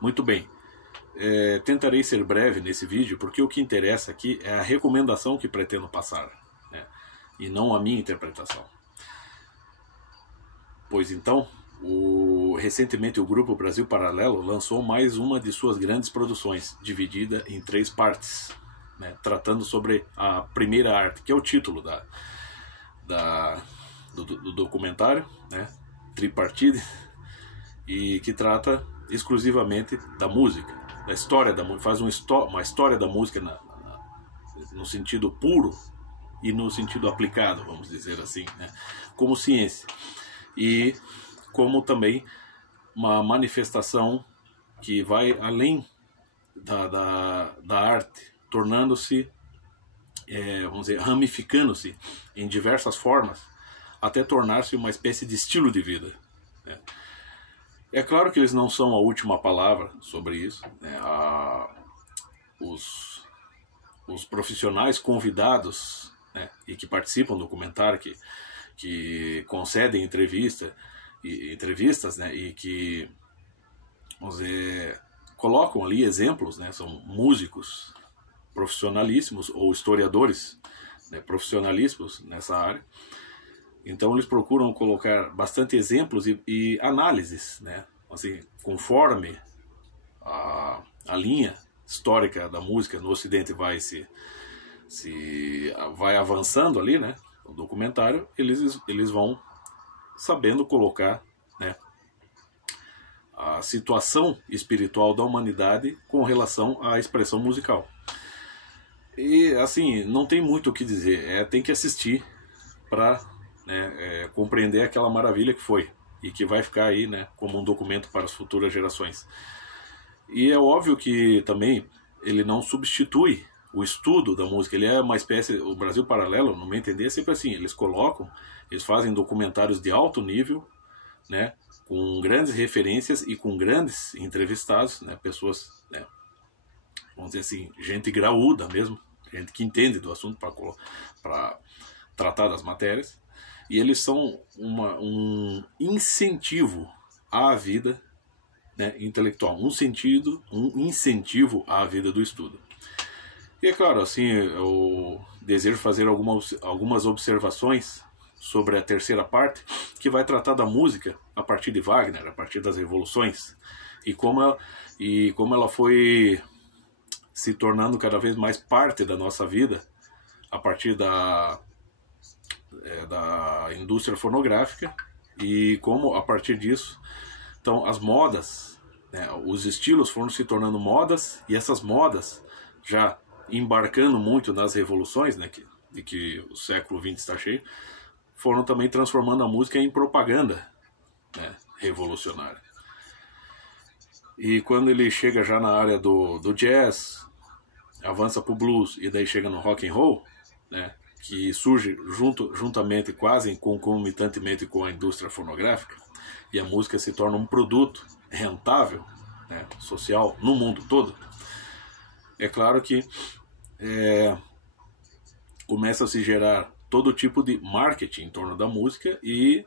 Muito bem. Tentarei ser breve nesse vídeo, porque o que interessa aqui é a recomendação que pretendo passar, né? E não a minha interpretação. Pois então, recentemente o Grupo Brasil Paralelo lançou mais uma de suas grandes produções, dividida em 3 partes, né? Tratando sobre a primeira arte, que é o título do documentário, né? Tripartite, e que trata exclusivamente da música, da história da música, faz uma história da música no sentido puro e no sentido aplicado, vamos dizer assim, né? Como ciência e como também uma manifestação que vai além da arte, tornando-se, vamos dizer, ramificando-se em diversas formas, até tornar-se uma espécie de estilo de vida, né? É claro que eles não são a última palavra sobre isso, né? Os profissionais convidados, né, e que participam do documentário, que concedem entrevistas, né, e que, vamos dizer, colocam ali exemplos, né, são músicos profissionalíssimos ou historiadores, né, profissionalíssimos nessa área. Então eles procuram colocar bastante exemplos e análises, né, assim, conforme a linha histórica da música no Ocidente vai avançando ali, né, o documentário, eles vão sabendo colocar, né, a situação espiritual da humanidade com relação à expressão musical. E assim, não tem muito o que dizer, tem que assistir para, né, compreender aquela maravilha que foi e que vai ficar aí, né, como um documento para as futuras gerações. E é óbvio que também ele não substitui o estudo da música, ele é uma espécie, o Brasil Paralelo, no meu entender, é sempre assim, eles fazem documentários de alto nível, né, com grandes referências e com grandes entrevistados, né, pessoas, né, vamos dizer assim, gente graúda mesmo, gente que entende do assunto para tratar das matérias, e eles são um incentivo à vida, né, intelectual, um incentivo à vida do estudo. E é claro, assim, eu desejo fazer algumas observações sobre a terceira parte, que vai tratar da música a partir de Wagner, a partir das revoluções, e como ela foi se tornando cada vez mais parte da nossa vida a partir da indústria fonográfica, e como a partir disso, então, as modas, né, os estilos foram se tornando modas, e essas modas já embarcando muito nas revoluções, né, de que o século XX está cheio, foram também transformando a música em propaganda, né, revolucionária. E quando ele chega já na área do jazz, avança para o blues e daí chega no rock and roll, né, que surge juntamente, quase concomitantemente com a indústria fonográfica, e a música se torna um produto rentável, né, social no mundo todo. É claro que começa a se gerar todo tipo de marketing em torno da música e,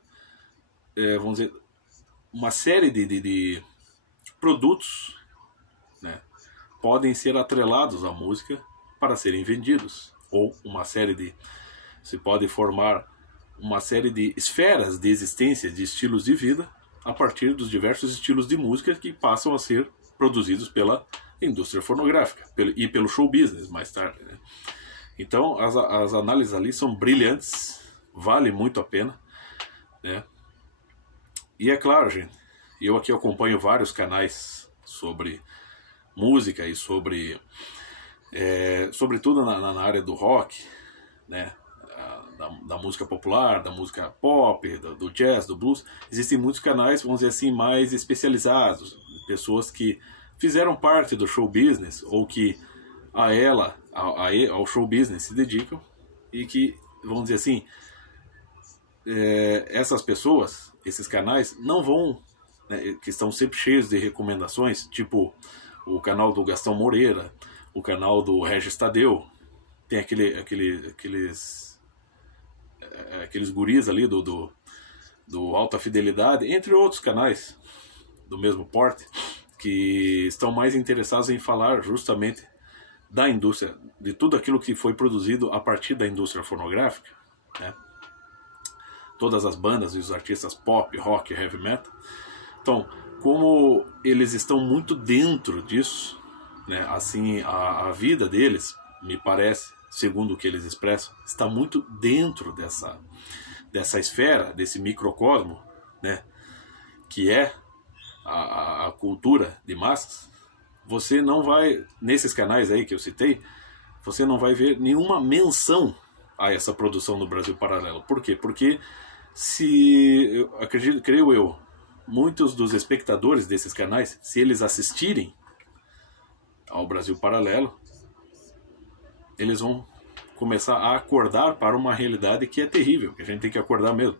vamos dizer, uma série de produtos, né, podem ser atrelados à música para serem vendidos, ou se pode formar uma série de esferas de existência de estilos de vida a partir dos diversos estilos de música que passam a ser produzidos pela indústria fonográfica e pelo show business mais tarde, né? Então as análises ali são brilhantes, vale muito a pena, né? E é claro, gente, eu aqui acompanho vários canais sobre música e sobretudo na área do rock, né? Da música popular, da música pop, do jazz, do blues. Existem muitos canais, vamos dizer assim, mais especializados, pessoas que fizeram parte do show business ou que ao show business se dedicam, e que, vamos dizer assim, essas pessoas, esses canais, não vão, né, que estão sempre cheios de recomendações, tipo o canal do Gastão Moreira, o canal do Regis Tadeu, tem aqueles guris ali do Alta Fidelidade, entre outros canais do mesmo porte, que estão mais interessados em falar justamente da indústria, de tudo aquilo que foi produzido a partir da indústria fonográfica, né? Todas as bandas e os artistas pop, rock, heavy metal. Então, como eles estão muito dentro disso, né? Assim, a vida deles, me parece, segundo o que eles expressam, está muito dentro dessa esfera, desse microcosmo, né? Que é a cultura de massas. Você não vai, nesses canais aí que eu citei, você não vai ver nenhuma menção a essa produção do Brasil Paralelo. Por quê? Porque eu acredito, creio eu, muitos dos espectadores desses canais, se eles assistirem ao Brasil Paralelo, eles vão começar a acordar para uma realidade que é terrível, que a gente tem que acordar mesmo.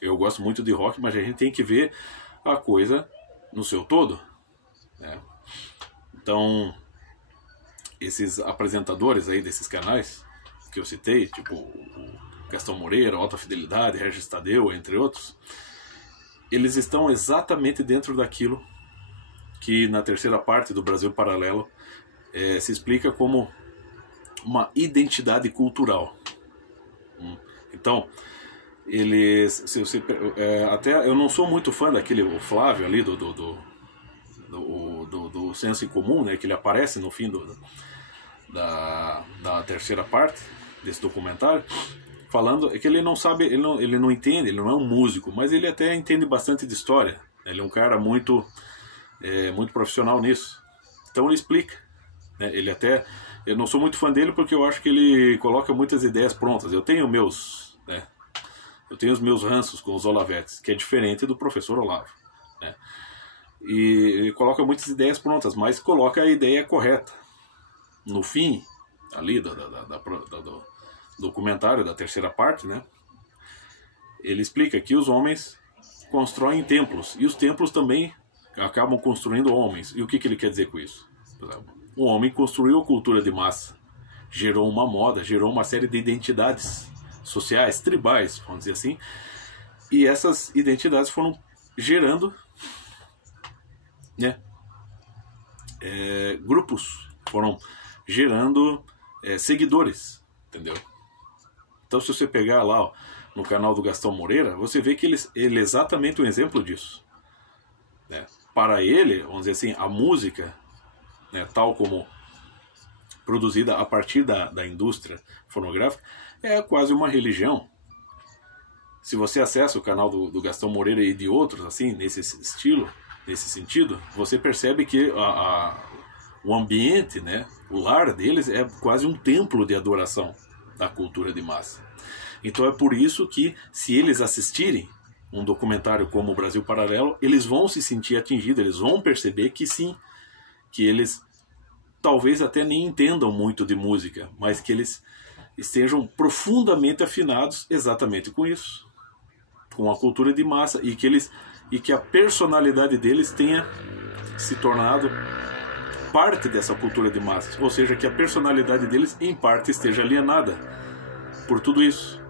Eu gosto muito de rock, mas a gente tem que ver a coisa no seu todo, né? Então, esses apresentadores aí desses canais que eu citei, tipo o Gastão Moreira, Alta Fidelidade, Regis Tadeu, entre outros, eles estão exatamente dentro daquilo que na terceira parte do Brasil Paralelo se explica como uma identidade cultural. Então, eles, até eu não sou muito fã daquele o Flávio ali do Senso em Comum, né, que ele aparece no fim da terceira parte desse documentário, falando que ele não sabe, ele não entende, ele não é um músico, mas ele até entende bastante de história. Ele é um cara muito profissional nisso. Então ele explica, né, eu não sou muito fã dele porque eu acho que ele coloca muitas ideias prontas. Eu tenho os meus ranços com os Olavetes, que é diferente do professor Olavo, né? E ele coloca muitas ideias prontas, mas coloca a ideia correta. No fim, ali do documentário da terceira parte, né, ele explica que os homens constroem templos, e os templos também acabam construindo homens. E o que ele quer dizer com isso? O homem construiu a cultura de massa, gerou uma moda, gerou uma série de identidades sociais, tribais, vamos dizer assim, e essas identidades foram gerando, né, grupos, foram gerando seguidores, entendeu? Então, se você pegar lá, ó, no canal do Gastão Moreira, você vê que ele é exatamente um exemplo disso, né? Para ele, vamos dizer assim, a música, né, tal como produzida a partir da indústria fonográfica, é quase uma religião. Se você acessa o canal do Gastão Moreira e de outros, assim, nesse estilo, nesse sentido, você percebe que o ambiente, né, o lar deles é quase um templo de adoração da cultura de massa. Então é por isso que, se eles assistirem um documentário como o Brasil Paralelo, eles vão se sentir atingidos, eles vão perceber que sim, que eles talvez até nem entendam muito de música, mas que eles estejam profundamente afinados exatamente com isso, com a cultura de massa, e que a personalidade deles tenha se tornado parte dessa cultura de massas, ou seja, que a personalidade deles em parte esteja alienada por tudo isso.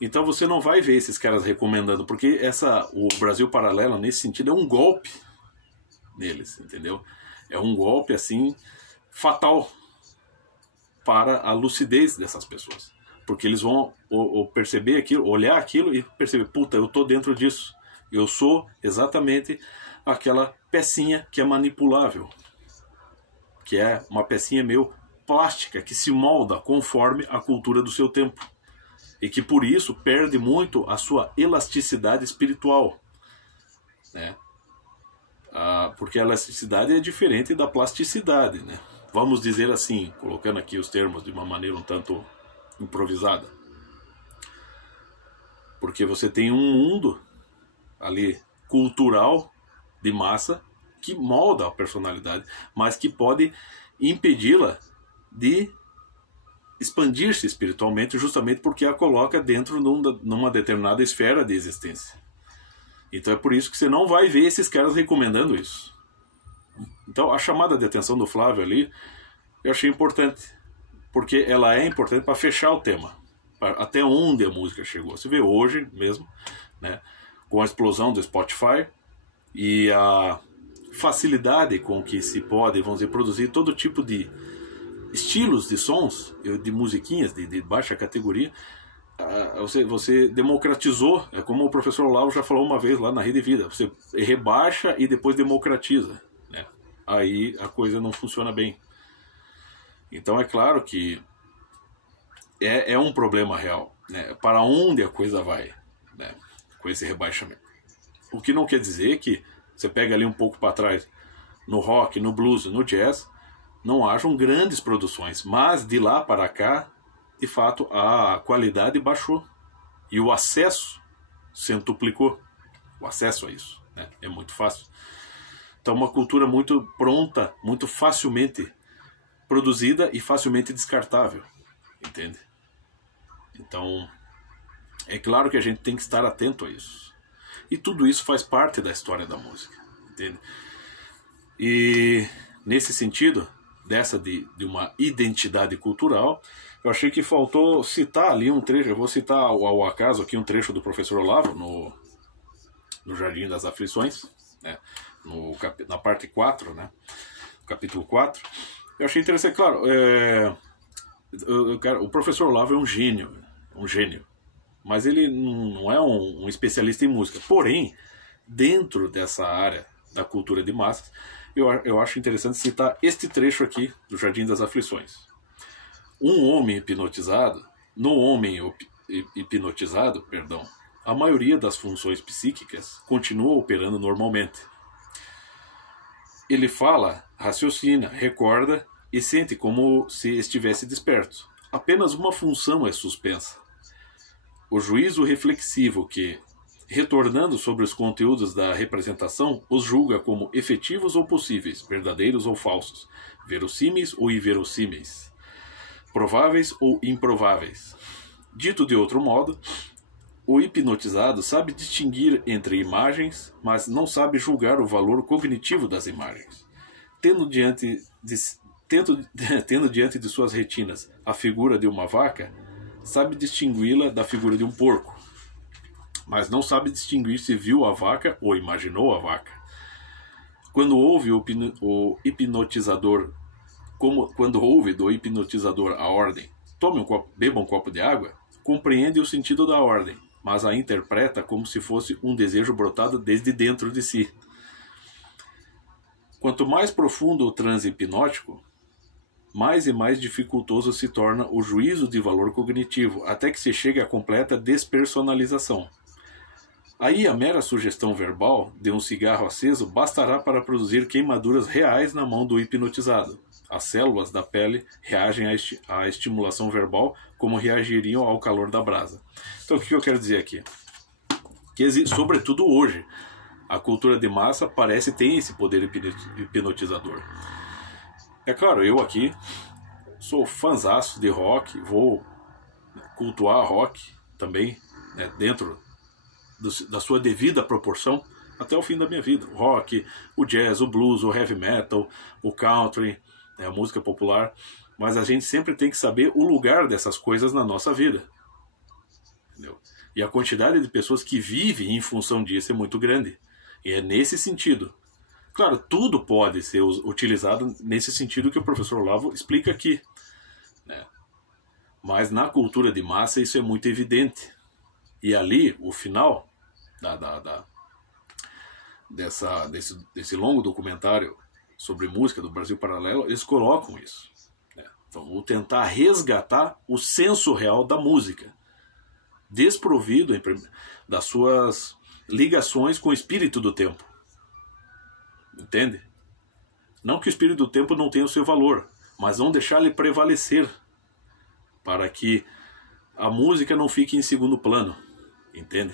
Então você não vai ver esses caras recomendando, porque o Brasil Paralelo, nesse sentido, é um golpe neles, entendeu? É um golpe, assim, fatal para a lucidez dessas pessoas. Porque eles vão perceber aquilo, olhar aquilo e perceber, puta, eu tô dentro disso. Eu sou exatamente aquela pecinha que é manipulável, que é uma pecinha meio plástica, que se molda conforme a cultura do seu tempo. E que por isso perde muito a sua elasticidade espiritual, né? Porque a elasticidade é diferente da plasticidade, né? Vamos dizer assim, colocando aqui os termos de uma maneira um tanto improvisada. Porque você tem um mundo ali cultural de massa que molda a personalidade, mas que pode impedi-la de expandir-se espiritualmente, justamente porque a coloca dentro numa determinada esfera de existência. Então é por isso que você não vai ver esses caras recomendando isso. Então a chamada de atenção do Flávio ali, eu achei importante, porque ela é importante para fechar o tema, até onde a música chegou. Você vê hoje mesmo, né, com a explosão do Spotify e a facilidade com que se pode, vamos dizer, produzir todo tipo de estilos de sons, de musiquinhas de baixa categoria, você democratizou, é como o professor Olavo já falou uma vez lá na Rede Vida, você rebaixa e depois democratiza, né? Aí a coisa não funciona bem. Então é claro que é um problema real, né? Para onde a coisa vai, né? Com esse rebaixamento. O que não quer dizer que você pega ali um pouco para trás, no rock, no blues, no jazz, não hajam grandes produções, mas de lá para cá, de fato, a qualidade baixou e o acesso centuplicou. O acesso a isso, né? É muito fácil. Então, uma cultura muito pronta, muito facilmente produzida e facilmente descartável, entende? Então, é claro que a gente tem que estar atento a isso. E tudo isso faz parte da história da música, entende? E nesse sentido, dessa de uma identidade cultural, eu achei que faltou citar ali um trecho, eu vou citar ao acaso aqui um trecho do professor Olavo no Jardim das Aflições, né? Na parte 4, né? Capítulo 4. Eu achei interessante, claro, o professor Olavo é um gênio, mas ele não é um especialista em música. Porém, dentro dessa área da cultura de massas, eu acho interessante citar este trecho aqui do Jardim das Aflições. No homem hipnotizado, a maioria das funções psíquicas continua operando normalmente. Ele fala, raciocina, recorda e sente como se estivesse desperto. Apenas uma função é suspensa. O juízo reflexivo que, retornando sobre os conteúdos da representação, os julga como efetivos ou possíveis, verdadeiros ou falsos, verossímeis ou inverossímeis, prováveis ou improváveis. Dito de outro modo, o hipnotizado sabe distinguir entre imagens, mas não sabe julgar o valor cognitivo das imagens. Tendo diante de suas retinas a figura de uma vaca, sabe distingui-la da figura de um porco, mas não sabe distinguir se viu a vaca ou imaginou a vaca. Quando ouve do hipnotizador a ordem, beba um copo de água, compreende o sentido da ordem, mas a interpreta como se fosse um desejo brotado desde dentro de si. Quanto mais profundo o transe hipnótico, mais e mais dificultoso se torna o juízo de valor cognitivo, até que se chegue à completa despersonalização. Aí a mera sugestão verbal de um cigarro aceso bastará para produzir queimaduras reais na mão do hipnotizado. As células da pele reagem à estimulação verbal como reagiriam ao calor da brasa. Então o que eu quero dizer aqui? Que, sobretudo hoje, a cultura de massa parece ter esse poder hipnotizador. É claro, eu aqui sou fãzaço de rock, vou cultuar rock também, né, dentro da sua devida proporção até o fim da minha vida. O rock, o jazz, o blues, o heavy metal, o country, né, a música popular. Mas a gente sempre tem que saber o lugar dessas coisas na nossa vida. Entendeu? E a quantidade de pessoas que vivem em função disso é muito grande. E é nesse sentido. Claro, tudo pode ser utilizado nesse sentido que o professor Olavo explica aqui, né? Mas na cultura de massa isso é muito evidente. E ali, o final desse longo documentário sobre música do Brasil Paralelo, eles colocam isso, né? Então, vou tentar resgatar o senso real da música, desprovido das suas ligações com o espírito do tempo. Entende? Não que o espírito do tempo não tenha o seu valor, mas não deixar ele prevalecer, para que a música não fique em segundo plano. Entende?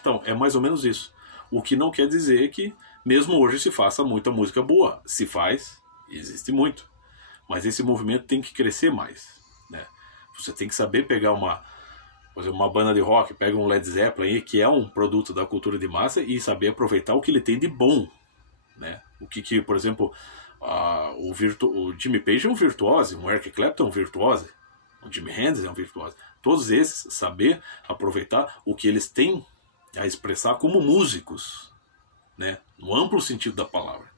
Então, é mais ou menos isso. O que não quer dizer que, mesmo hoje, se faça muita música boa. Se faz, existe muito. Mas esse movimento tem que crescer mais, né? Você tem que saber pegar uma banda de rock, pega um Led Zeppelin, que é um produto da cultura de massa, e saber aproveitar o que ele tem de bom, né? O que por exemplo, o Jimmy Page é um virtuose, o Eric Clapton é um virtuose, o Jimi Hendrix é um virtuose. Todos esses, saber aproveitar o que eles têm a expressar como músicos, né? No amplo sentido da palavra.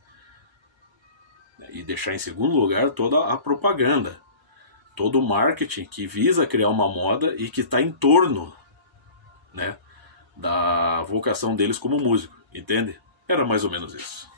E deixar em segundo lugar toda a propaganda, todo o marketing que visa criar uma moda e que está em torno, né, da vocação deles como músico, entende? Era mais ou menos isso.